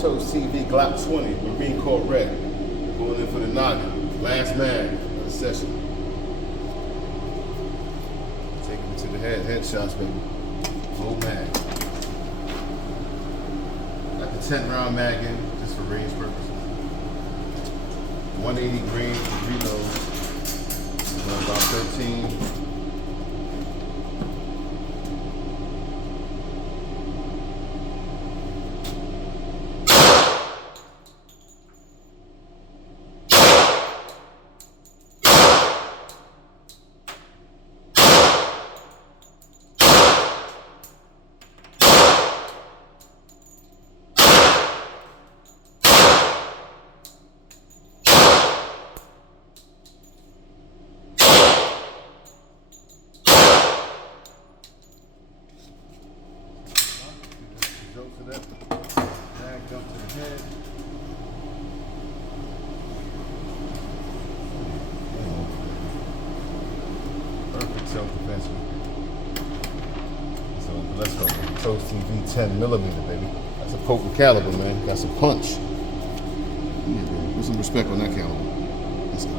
Toast TV Glock 20, Marine Corps Red. Going in for the noggin. Last mag of the session. Taking it to the headshots, baby. Full mag. Got the 10-round mag in, just for range purposes. 180 grain reload. About 13. Go to that mag, jump to the head. Perfect self-defense. So let's go. Toast TV 10mm, baby. That's a potent caliber, man. Got some punch. Yeah, baby. Put some respect on that caliber. Let's go.